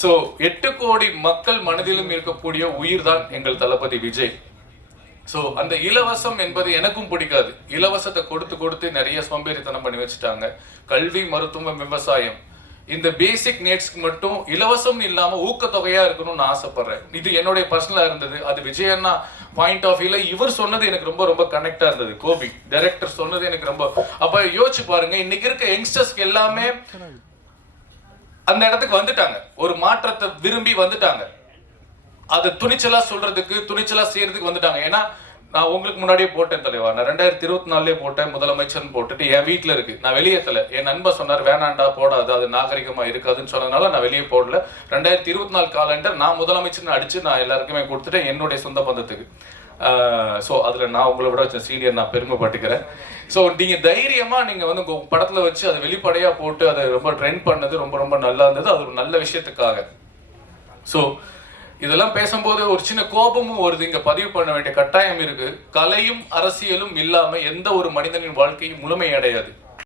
So 8 கோடி மக்கள் மனதிலும் இருக்கக்கூடிய உயிர் தான் எங்கள் தளபதி விஜய். ஸோ அந்த இலவசம் என்பது எனக்கும் பிடிக்காது. இலவசத்தை கொடுத்து கொடுத்து நிறைய சோம்பேறித்தனம் பண்ணி வச்சுட்டாங்க. கல்வி, மருத்துவம், விவசாயம், இந்த பேசிக் நீட்ஸ்க்கு மட்டும் இலவசம் இல்லாம ஊக்கத்தொகையா இருக்கணும்னு நான் ஆசைப்படுறேன். இது என்னுடைய பர்சனலா இருந்தது. அது விஜயண்ணா பாயிண்ட் ஆஃப் வியூல இவர் சொன்னது எனக்கு ரொம்ப ரொம்ப கனெக்டா இருந்தது. கோபி டைரக்டர் சொன்னது எனக்கு ரொம்ப, அப்ப யோசிச்சு பாருங்க, இன்னைக்கு இருக்க யங்ஸ்டர்ஸ்க்கு எல்லாமே அந்த இடத்துக்கு வந்துட்டாங்க, ஒரு மாற்றத்தை விரும்பி வந்துட்டாங்க, அதை துணிச்சலா சொல்றதுக்கு, துணிச்சலா செய்யறதுக்கு வந்துட்டாங்க. ஏன்னா நான் உங்களுக்கு முன்னாடியே போட்டேன் தலைவா, நான் 2024 போட்டேன், முதலமைச்சர் போட்டுட்டு என் வீட்டுல இருக்கு, நான் வெளியேற்றல. என் நண்பர் சொன்னார் வேணாண்டா போடாது, அது நாகரிகமா இருக்காதுன்னு சொன்னதுனால நான் வெளியே போடல. 2024 காலண்டர் நான் முதலமைச்சர் அடிச்சு நான் எல்லாருக்குமே கொடுத்துட்டேன், என்னுடைய சொந்த பந்தத்துக்கு. ஸோ அதில் நான் உங்களை விட வச்ச சீனியர், நான் பெருமைப்பட்டுக்கிறேன். ஸோ நீங்கள் தைரியமாக நீங்கள் வந்து உங்கள் படத்தில் வச்சு அதை வெளிப்படையாக போட்டு அதை ரொம்ப ட்ரெண்ட் பண்ணது ரொம்ப ரொம்ப நல்லா இருந்தது. அது ஒரு நல்ல விஷயத்துக்காக. ஸோ இதெல்லாம் பேசும்போது ஒரு சின்ன கோபமும் வருது, இங்க பதிவு பண்ண வேண்டிய கட்டாயம் இருக்கு. கலையும் அரசியலும் இல்லாம எந்த ஒரு மனிதனின் வாழ்க்கையும் முழுமை அடையாது.